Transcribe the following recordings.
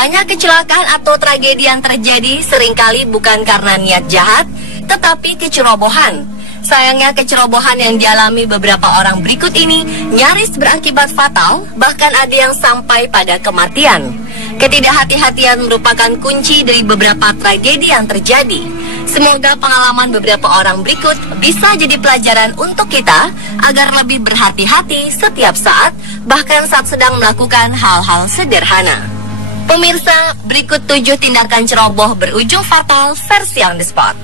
Banyak kecelakaan atau tragedi yang terjadi seringkali bukan karena niat jahat, tetapi kecerobohan. Sayangnya kecerobohan yang dialami beberapa orang berikut ini nyaris berakibat fatal, bahkan ada yang sampai pada kematian. Ketidakhati-hatian merupakan kunci dari beberapa tragedi yang terjadi. Semoga pengalaman beberapa orang berikut bisa jadi pelajaran untuk kita agar lebih berhati-hati setiap saat, bahkan saat sedang melakukan hal-hal sederhana. Pemirsa, berikut 7 tindakan ceroboh berujung fatal versi on the spot.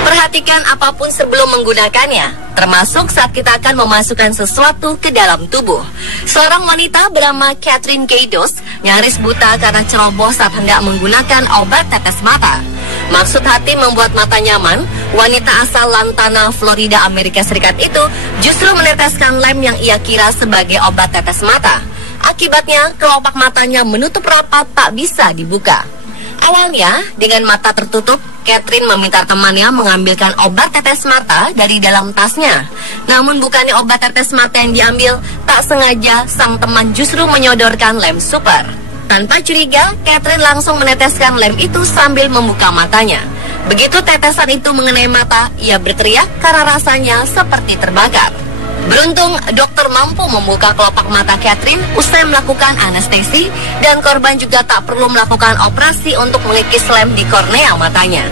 Perhatikan apapun sebelum menggunakannya, termasuk saat kita akan memasukkan sesuatu ke dalam tubuh. Seorang wanita bernama Catherine Kaydos nyaris buta karena ceroboh saat hendak menggunakan obat tetes mata. Maksud hati membuat mata nyaman, wanita asal Lantana, Florida, Amerika Serikat itu justru meneteskan lem yang ia kira sebagai obat tetes mata. Akibatnya, kelopak matanya menutup rapat tak bisa dibuka. Awalnya, dengan mata tertutup, Catherine meminta temannya mengambilkan obat tetes mata dari dalam tasnya. Namun bukannya obat tetes mata yang diambil, tak sengaja sang teman justru menyodorkan lem super. Tanpa curiga, Catherine langsung meneteskan lem itu sambil membuka matanya. Begitu tetesan itu mengenai mata, ia berteriak karena rasanya seperti terbakar. Beruntung, dokter mampu membuka kelopak mata Catherine usai melakukan anestesi, dan korban juga tak perlu melakukan operasi untuk mengikis lem di kornea matanya.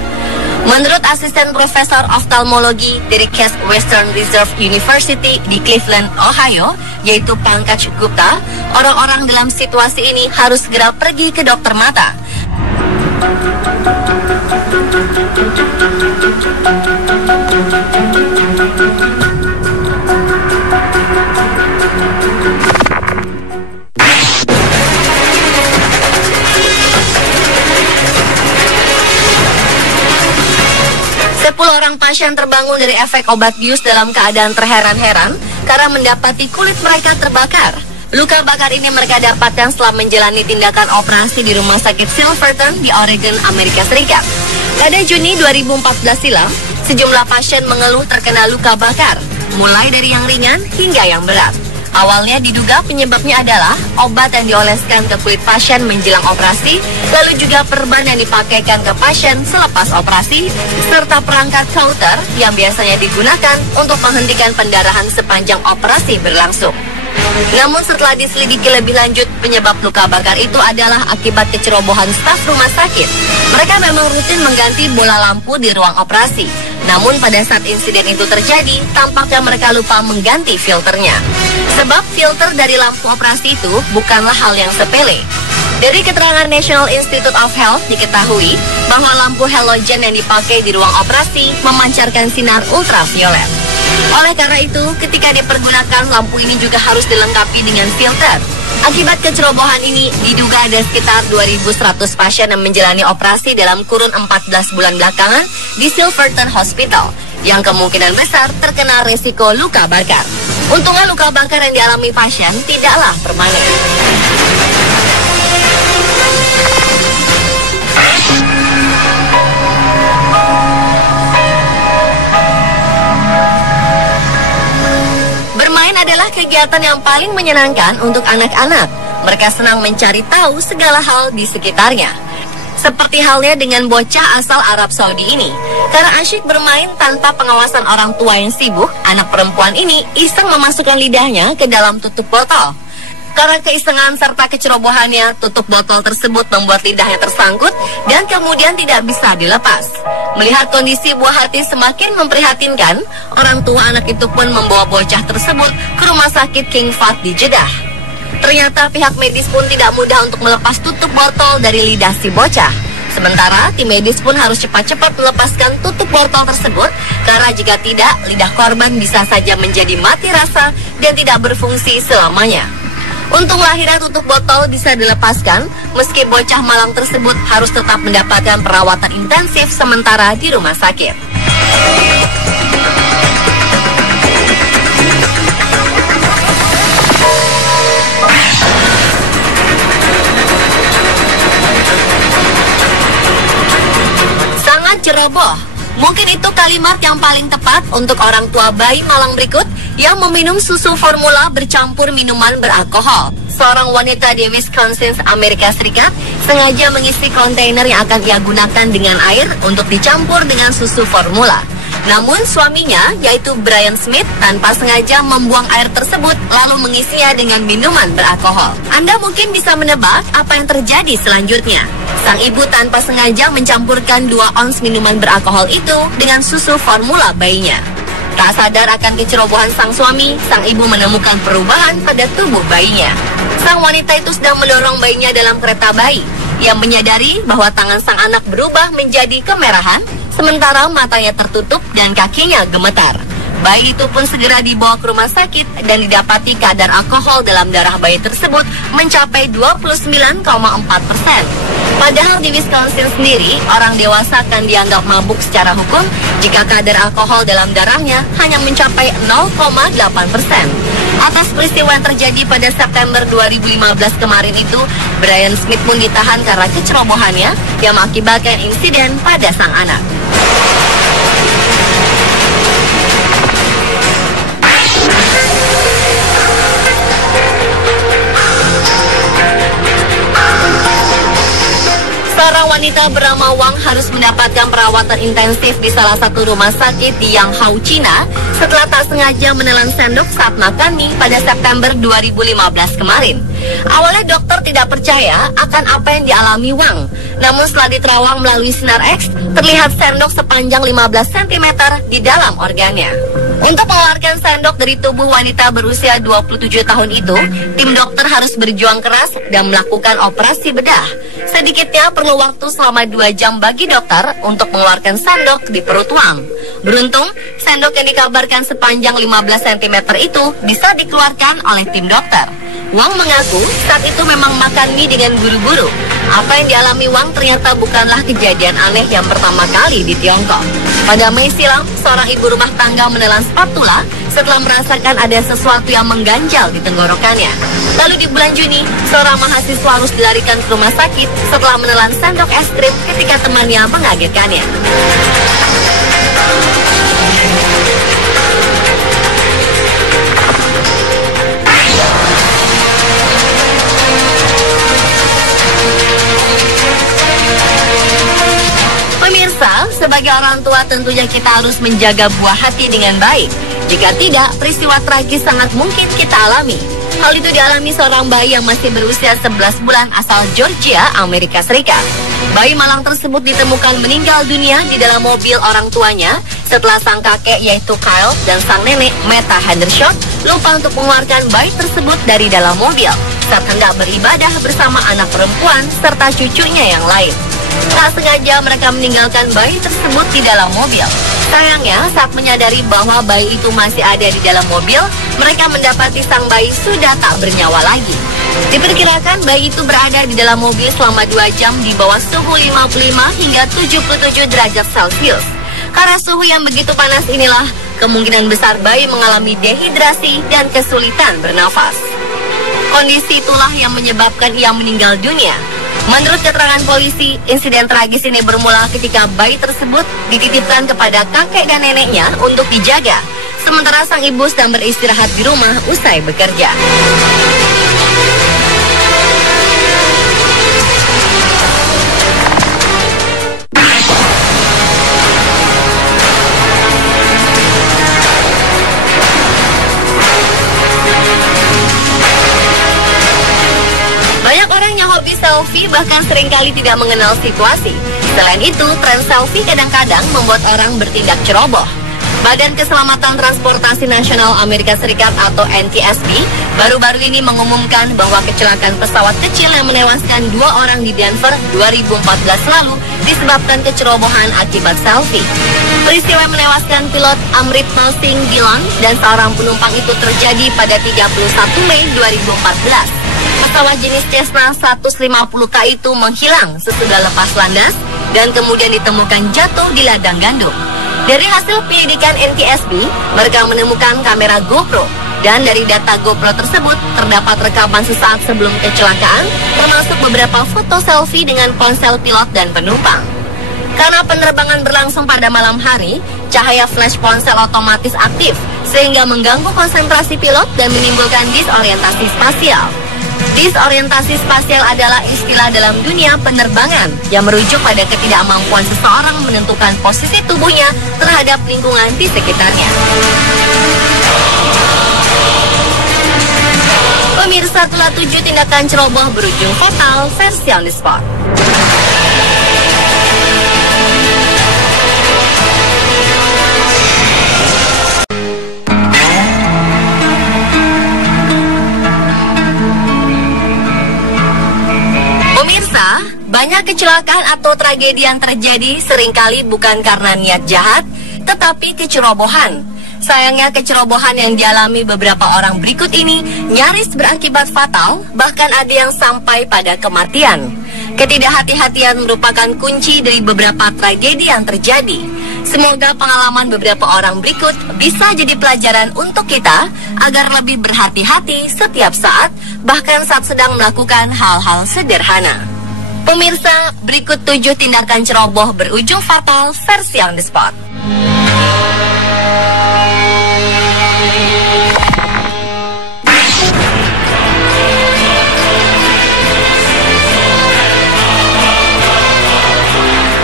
Menurut asisten profesor oftalmologi dari Case Western Reserve University di Cleveland, Ohio, yaitu Pankaj Gupta, orang-orang dalam situasi ini harus segera pergi ke dokter mata. 10 orang pasien terbangun dari efek obat bius dalam keadaan terheran-heran karena mendapati kulit mereka terbakar. Luka bakar ini mereka dapatkan setelah menjalani tindakan operasi di rumah sakit Silverton di Oregon, Amerika Serikat. Pada Juni 2014 silam, sejumlah pasien mengeluh terkena luka bakar, mulai dari yang ringan hingga yang berat. Awalnya diduga penyebabnya adalah obat yang dioleskan ke kulit pasien menjelang operasi, lalu juga perban yang dipakaikan ke pasien selepas operasi, serta perangkat counter yang biasanya digunakan untuk menghentikan pendarahan sepanjang operasi berlangsung. Namun setelah diselidiki lebih lanjut, penyebab luka bakar itu adalah akibat kecerobohan staf rumah sakit. Mereka memang rutin mengganti bola lampu di ruang operasi. Namun pada saat insiden itu terjadi, tampaknya mereka lupa mengganti filternya. Sebab filter dari lampu operasi itu bukanlah hal yang sepele. Dari keterangan National Institute of Health diketahui bahwa lampu halogen yang dipakai di ruang operasi memancarkan sinar ultraviolet. Oleh karena itu, ketika dipergunakan, lampu ini juga harus dilengkapi dengan filter. Akibat kecerobohan ini, diduga ada sekitar 2.100 pasien yang menjalani operasi dalam kurun 14 bulan belakangan di Silverton Hospital, yang kemungkinan besar terkena resiko luka bakar. Untungnya luka bakar yang dialami pasien tidaklah permanen. Adalah kegiatan yang paling menyenangkan untuk anak-anak. Mereka senang mencari tahu segala hal di sekitarnya. Seperti halnya dengan bocah asal Arab Saudi ini. Karena asyik bermain tanpa pengawasan orang tua yang sibuk, anak perempuan ini iseng memasukkan lidahnya ke dalam tutup botol. Karena keisengan serta kecerobohannya, tutup botol tersebut membuat lidahnya tersangkut dan kemudian tidak bisa dilepas. Melihat kondisi buah hati semakin memprihatinkan, orang tua anak itu pun membawa bocah tersebut ke rumah sakit King Fahd di Jeddah. Ternyata pihak medis pun tidak mudah untuk melepas tutup botol dari lidah si bocah. Sementara tim medis pun harus cepat-cepat melepaskan tutup botol tersebut, karena jika tidak, lidah korban bisa saja menjadi mati rasa dan tidak berfungsi selamanya. Untunglah akhirnya tutup botol bisa dilepaskan, meski bocah malang tersebut harus tetap mendapatkan perawatan intensif sementara di rumah sakit. ceroboh. Mungkin itu kalimat yang paling tepat untuk orang tua bayi malang berikut yang meminum susu formula bercampur minuman beralkohol. Seorang wanita di Wisconsin, Amerika Serikat, sengaja mengisi kontainer yang akan ia gunakan dengan air untuk dicampur dengan susu formula. Namun suaminya, yaitu Brian Smith, tanpa sengaja membuang air tersebut lalu mengisinya dengan minuman beralkohol. Anda mungkin bisa menebak apa yang terjadi selanjutnya. Sang ibu tanpa sengaja mencampurkan 2 ons minuman beralkohol itu dengan susu formula bayinya. Tak sadar akan kecerobohan sang suami, sang ibu menemukan perubahan pada tubuh bayinya. Sang wanita itu sedang mendorong bayinya dalam kereta bayi. Ia menyadari bahwa tangan sang anak berubah menjadi kemerahan, sementara matanya tertutup dan kakinya gemetar. Bayi itu pun segera dibawa ke rumah sakit dan didapati kadar alkohol dalam darah bayi tersebut mencapai 29,4%. Padahal di Wisconsin sendiri, orang dewasa akan dianggap mabuk secara hukum jika kadar alkohol dalam darahnya hanya mencapai 0,8%. Atas peristiwa yang terjadi pada September 2015 kemarin itu, Brian Smith pun ditahan karena kecerobohannya yang mengakibatkan insiden pada sang anak. Seorang wanita bernama Wang harus mendapatkan perawatan intensif di salah satu rumah sakit di Yanghao, China setelah tak sengaja menelan sendok saat makan mie pada September 2015 kemarin. Awalnya dokter tidak percaya akan apa yang dialami Wang. Namun setelah diterawang melalui sinar X, terlihat sendok sepanjang 15 cm di dalam organnya. Untuk mengeluarkan sendok dari tubuh wanita berusia 27 tahun itu, tim dokter harus berjuang keras dan melakukan operasi bedah. Sedikitnya perlu waktu selama 2 jam bagi dokter untuk mengeluarkan sendok di perut Wang. Beruntung, sendok yang dikabarkan sepanjang 15 cm itu bisa dikeluarkan oleh tim dokter. Wang mengaku saat itu memang makan mie dengan buru-buru. Apa yang dialami Wang ternyata bukanlah kejadian aneh yang pertama kali di Tiongkok. Pada Mei silam, seorang ibu rumah tangga menelan spatula setelah merasakan ada sesuatu yang mengganjal di tenggorokannya. Lalu di bulan Juni, seorang mahasiswa harus dilarikan ke rumah sakit setelah menelan sendok es krim ketika temannya mengagetkannya. Pemirsa, sebagai orang tua tentunya kita harus menjaga buah hati dengan baik. Jika tidak, peristiwa tragis sangat mungkin kita alami. Hal itu dialami seorang bayi yang masih berusia 11 bulan asal Georgia, Amerika Serikat. Bayi malang tersebut ditemukan meninggal dunia di dalam mobil orang tuanya setelah sang kakek yaitu Kyle dan sang nenek Meta Hendershot lupa untuk mengeluarkan bayi tersebut dari dalam mobil saat hendak beribadah bersama anak perempuan serta cucunya yang lain. Tak sengaja mereka meninggalkan bayi tersebut di dalam mobil. Sayangnya, saat menyadari bahwa bayi itu masih ada di dalam mobil, mereka mendapati sang bayi sudah tak bernyawa lagi. Diperkirakan bayi itu berada di dalam mobil selama 2 jam di bawah suhu 55 hingga 77 derajat Celcius. Karena suhu yang begitu panas inilah, kemungkinan besar bayi mengalami dehidrasi dan kesulitan bernafas. Kondisi itulah yang menyebabkan ia meninggal dunia. Menurut keterangan polisi, insiden tragis ini bermula ketika bayi tersebut dititipkan kepada kakek dan neneknya untuk dijaga, sementara sang ibu sedang beristirahat di rumah usai bekerja. Selfie bahkan seringkali tidak mengenal situasi. Selain itu, tren selfie kadang-kadang membuat orang bertindak ceroboh. Badan Keselamatan Transportasi Nasional Amerika Serikat atau NTSB baru-baru ini mengumumkan bahwa kecelakaan pesawat kecil yang menewaskan 2 orang di Denver 2014 lalu disebabkan kecerobohan akibat selfie. Peristiwa yang menewaskan pilot Amritpal Singh Dhillon dan seorang penumpang itu terjadi pada 31 Mei 2014. Pesawat jenis Cessna 150K itu menghilang sesudah lepas landas dan kemudian ditemukan jatuh di ladang gandum. Dari hasil penyelidikan NTSB, mereka menemukan kamera GoPro dan dari data GoPro tersebut terdapat rekaman sesaat sebelum kecelakaan, termasuk beberapa foto selfie dengan ponsel pilot dan penumpang. Karena penerbangan berlangsung pada malam hari, cahaya flash ponsel otomatis aktif sehingga mengganggu konsentrasi pilot dan menimbulkan disorientasi spasial. Disorientasi spasial adalah istilah dalam dunia penerbangan yang merujuk pada ketidakmampuan seseorang menentukan posisi tubuhnya terhadap lingkungan di sekitarnya. Pemirsa, telah 7 tindakan ceroboh berujung fatal versi on the spot. Banyak kecelakaan atau tragedi yang terjadi seringkali bukan karena niat jahat, tetapi kecerobohan. Sayangnya kecerobohan yang dialami beberapa orang berikut ini nyaris berakibat fatal, bahkan ada yang sampai pada kematian. Ketidakhati-hatian merupakan kunci dari beberapa tragedi yang terjadi. Semoga pengalaman beberapa orang berikut bisa jadi pelajaran untuk kita agar lebih berhati-hati setiap saat, bahkan saat sedang melakukan hal-hal sederhana. Pemirsa, berikut 7 tindakan ceroboh berujung fatal versi on the spot.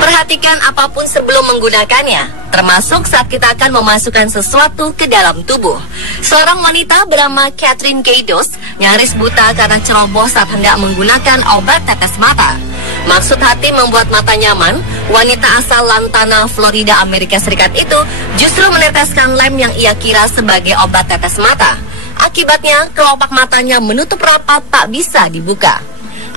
Perhatikan apapun sebelum menggunakannya, termasuk saat kita akan memasukkan sesuatu ke dalam tubuh. Seorang wanita bernama Catherine Kaidos nyaris buta karena ceroboh saat hendak menggunakan obat tetes mata. Maksud hati membuat mata nyaman, wanita asal Lantana, Florida, Amerika Serikat itu justru meneteskan lem yang ia kira sebagai obat tetes mata. Akibatnya, kelopak matanya menutup rapat tak bisa dibuka.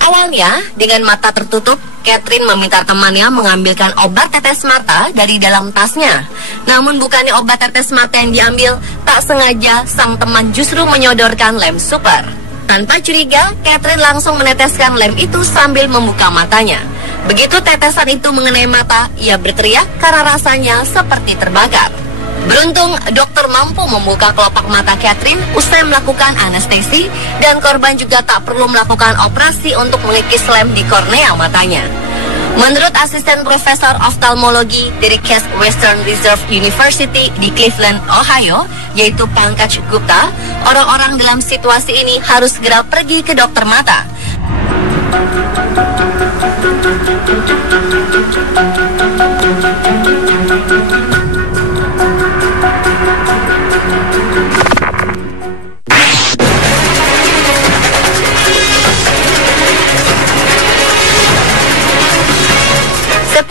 Awalnya, dengan mata tertutup, Catherine meminta temannya mengambilkan obat tetes mata dari dalam tasnya. Namun bukannya obat tetes mata yang diambil, tak sengaja sang teman justru menyodorkan lem super. Tanpa curiga, Catherine langsung meneteskan lem itu sambil membuka matanya. Begitu tetesan itu mengenai mata, ia berteriak karena rasanya seperti terbakar. Beruntung, dokter mampu membuka kelopak mata Catherine usai melakukan anestesi, dan korban juga tak perlu melakukan operasi untuk mengikis lem di kornea matanya. Menurut asisten profesor oftalmologi dari Case Western Reserve University di Cleveland, Ohio, yaitu Pankaj Gupta, orang-orang dalam situasi ini harus segera pergi ke dokter mata.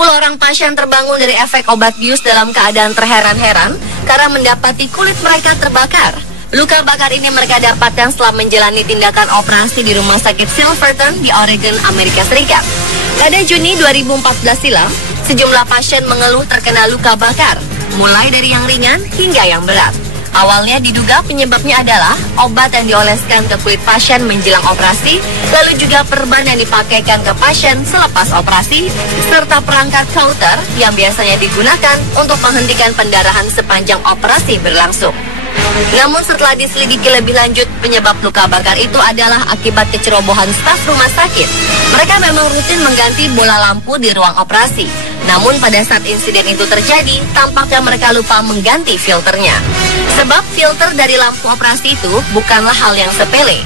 Orang pasien terbangun dari efek obat bius dalam keadaan terheran-heran karena mendapati kulit mereka terbakar. Luka bakar ini mereka dapatkan setelah menjalani tindakan operasi di rumah sakit Silverton di Oregon, Amerika Serikat. Pada Juni 2014 silam, sejumlah pasien mengeluh terkena luka bakar, mulai dari yang ringan hingga yang berat. Awalnya diduga penyebabnya adalah obat yang dioleskan ke kulit pasien menjelang operasi, lalu juga perban yang dipakaikan ke pasien selepas operasi, serta perangkat cauter yang biasanya digunakan untuk menghentikan pendarahan sepanjang operasi berlangsung. Namun setelah diselidiki lebih lanjut, penyebab luka bakar itu adalah akibat kecerobohan staf rumah sakit. Mereka memang rutin mengganti bola lampu di ruang operasi. Namun pada saat insiden itu terjadi, tampaknya mereka lupa mengganti filternya. Sebab filter dari lampu operasi itu bukanlah hal yang sepele.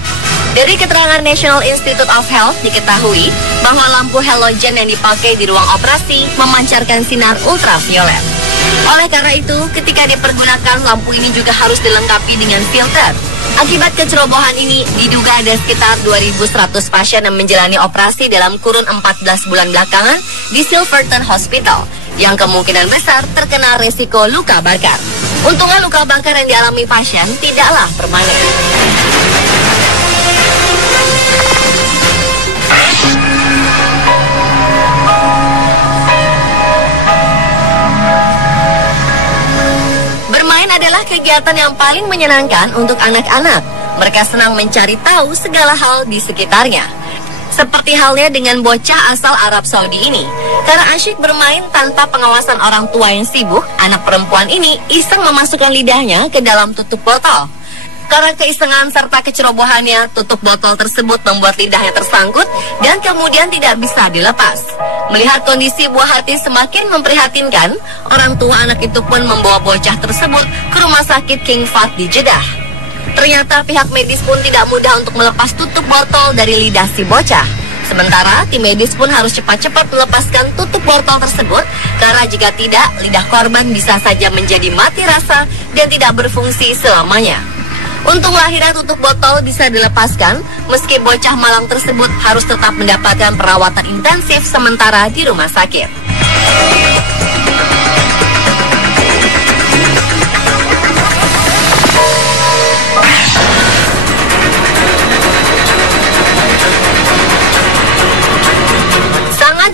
Dari keterangan National Institute of Health diketahui bahwa lampu halogen yang dipakai di ruang operasi memancarkan sinar ultraviolet. Oleh karena itu, ketika dipergunakan, lampu ini juga harus dilengkapi dengan filter. Akibat kecerobohan ini, diduga ada sekitar 2.100 pasien yang menjalani operasi dalam kurun 14 bulan belakangan di Silverton Hospital, yang kemungkinan besar terkena resiko luka bakar. Untungnya luka bakar yang dialami pasien tidaklah permanen. Bermain adalah kegiatan yang paling menyenangkan untuk anak-anak. Mereka senang mencari tahu segala hal di sekitarnya. Seperti halnya dengan bocah asal Arab Saudi ini. Karena asyik bermain tanpa pengawasan orang tua yang sibuk, anak perempuan ini iseng memasukkan lidahnya ke dalam tutup botol. Karena keisengan serta kecerobohannya, tutup botol tersebut membuat lidahnya tersangkut dan kemudian tidak bisa dilepas. Melihat kondisi buah hati semakin memprihatinkan, orang tua anak itu pun membawa bocah tersebut ke rumah sakit King Fahd di Jeddah. Ternyata pihak medis pun tidak mudah untuk melepas tutup botol dari lidah si bocah. Sementara tim medis pun harus cepat-cepat melepaskan tutup botol tersebut, karena jika tidak, lidah korban bisa saja menjadi mati rasa dan tidak berfungsi selamanya. Untunglah akhirnya tutup botol bisa dilepaskan, meski bocah malang tersebut harus tetap mendapatkan perawatan intensif sementara di rumah sakit.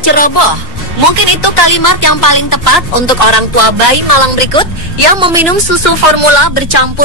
Ceroboh. Mungkin itu kalimat yang paling tepat untuk orang tua bayi malang berikut yang meminum susu formula bercampur